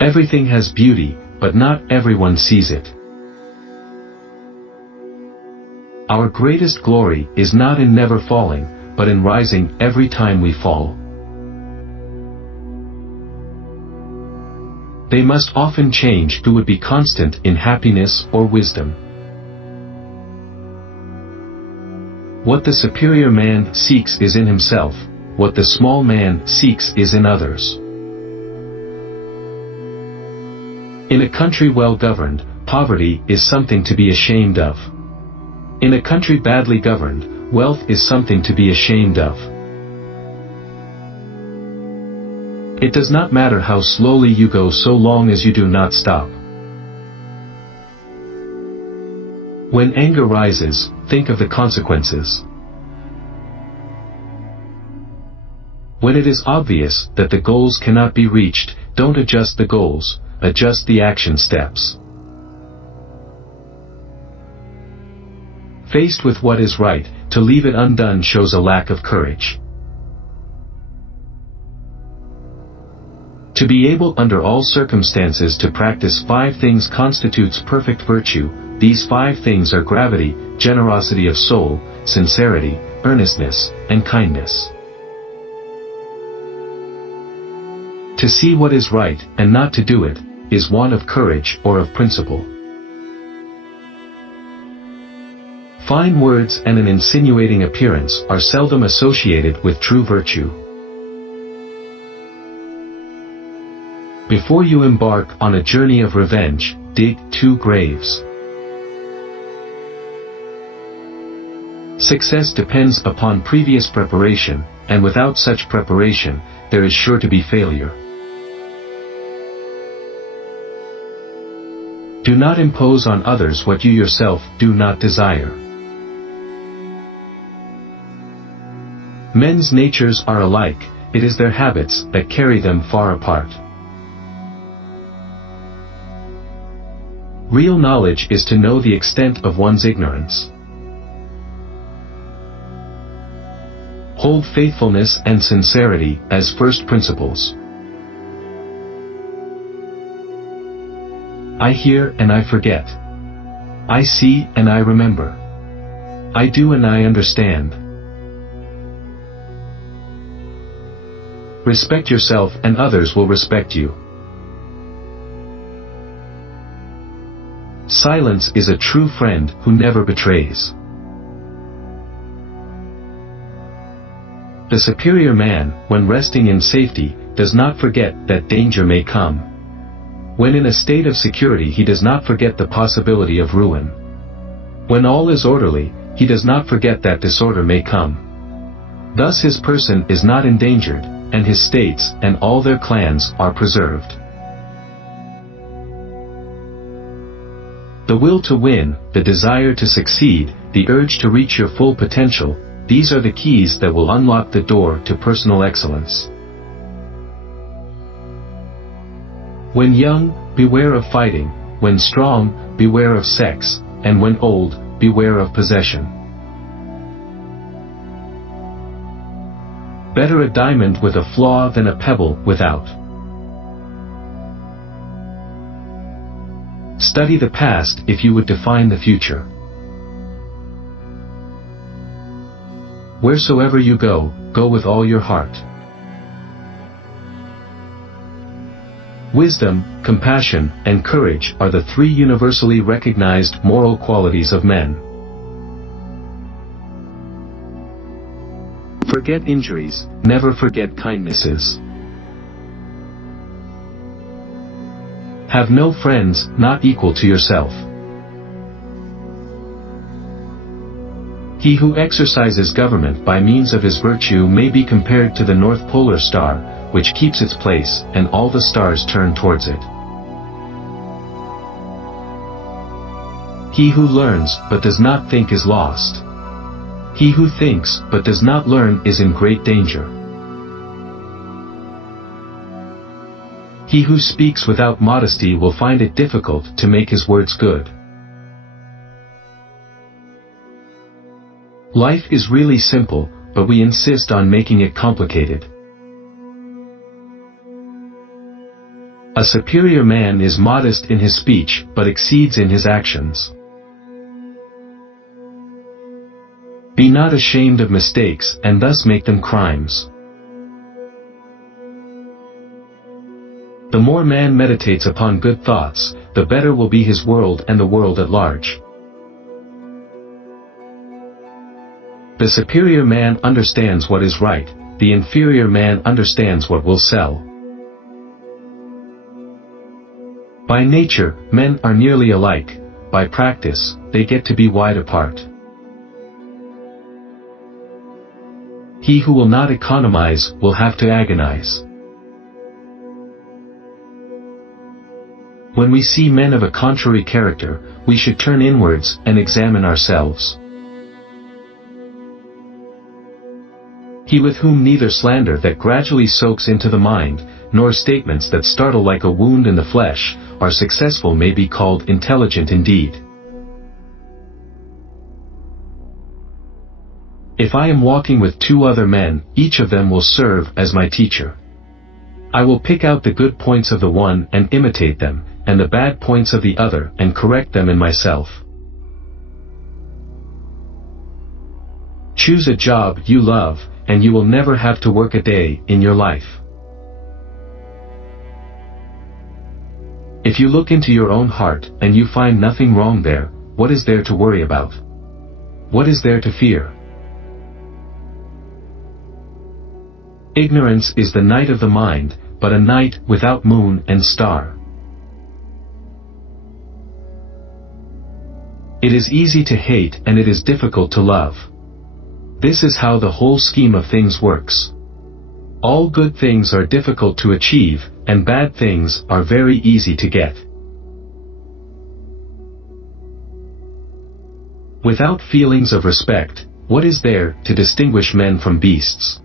Everything has beauty, but not everyone sees it. Our greatest glory is not in never falling, but in rising every time we fall. They must often change who would be constant in happiness or wisdom. What the superior man seeks is in himself, what the small man seeks is in others. In a country well governed, poverty is something to be ashamed of. In a country badly governed, wealth is something to be ashamed of. It does not matter how slowly you go so long as you do not stop. When anger rises, think of the consequences. When it is obvious that the goals cannot be reached, don't adjust the goals, adjust the action steps. Faced with what is right, to leave it undone shows a lack of courage. To be able under all circumstances to practice 5 things constitutes perfect virtue. These 5 things are gravity, generosity of soul, sincerity, earnestness, and kindness. To see what is right, and not to do it, is want of courage or of principle. Fine words and an insinuating appearance are seldom associated with true virtue. Before you embark on a journey of revenge, dig 2 graves. Success depends upon previous preparation, and without such preparation, there is sure to be failure. Do not impose on others what you yourself do not desire. Men's natures are alike, it is their habits that carry them far apart. Real knowledge is to know the extent of one's ignorance. Hold faithfulness and sincerity as first principles. I hear and I forget. I see and I remember. I do and I understand. Respect yourself and others will respect you. Silence is a true friend who never betrays. The superior man, when resting in safety, does not forget that danger may come. When in a state of security he does not forget the possibility of ruin. When all is orderly, he does not forget that disorder may come. Thus his person is not endangered, and his states and all their clans are preserved. The will to win, the desire to succeed, the urge to reach your full potential, these are the keys that will unlock the door to personal excellence. When young, beware of fighting, when strong, beware of sex, and when old, beware of possession. Better a diamond with a flaw than a pebble without. Study the past if you would define the future. Wheresoever you go, go with all your heart. Wisdom, compassion, and courage are the 3 universally recognized moral qualities of men. Forget injuries, never forget kindnesses. Have no friends not equal to yourself. He who exercises government by means of his virtue may be compared to the North Polar Star, which keeps its place, and all the stars turn towards it. He who learns but does not think is lost. He who thinks but does not learn is in great danger. He who speaks without modesty will find it difficult to make his words good. Life is really simple, but we insist on making it complicated. A superior man is modest in his speech but exceeds in his actions. Be not ashamed of mistakes and thus make them crimes. The more man meditates upon good thoughts, the better will be his world and the world at large. The superior man understands what is right, the inferior man understands what will sell. By nature, men are nearly alike, by practice, they get to be wide apart. He who will not economize will have to agonize. When we see men of a contrary character, we should turn inwards and examine ourselves. He with whom neither slander that gradually soaks into the mind, nor statements that startle like a wound in the flesh, are successful may be called intelligent indeed. If I am walking with two other men, each of them will serve as my teacher. I will pick out the good points of the one and imitate them, and the bad points of the other and correct them in myself. Choose a job you love, and you will never have to work a day in your life. If you look into your own heart and you find nothing wrong there, what is there to worry about? What is there to fear? Ignorance is the night of the mind, but a night without moon and star. It is easy to hate and it is difficult to love. This is how the whole scheme of things works. All good things are difficult to achieve, and bad things are very easy to get. Without feelings of respect, what is there to distinguish men from beasts?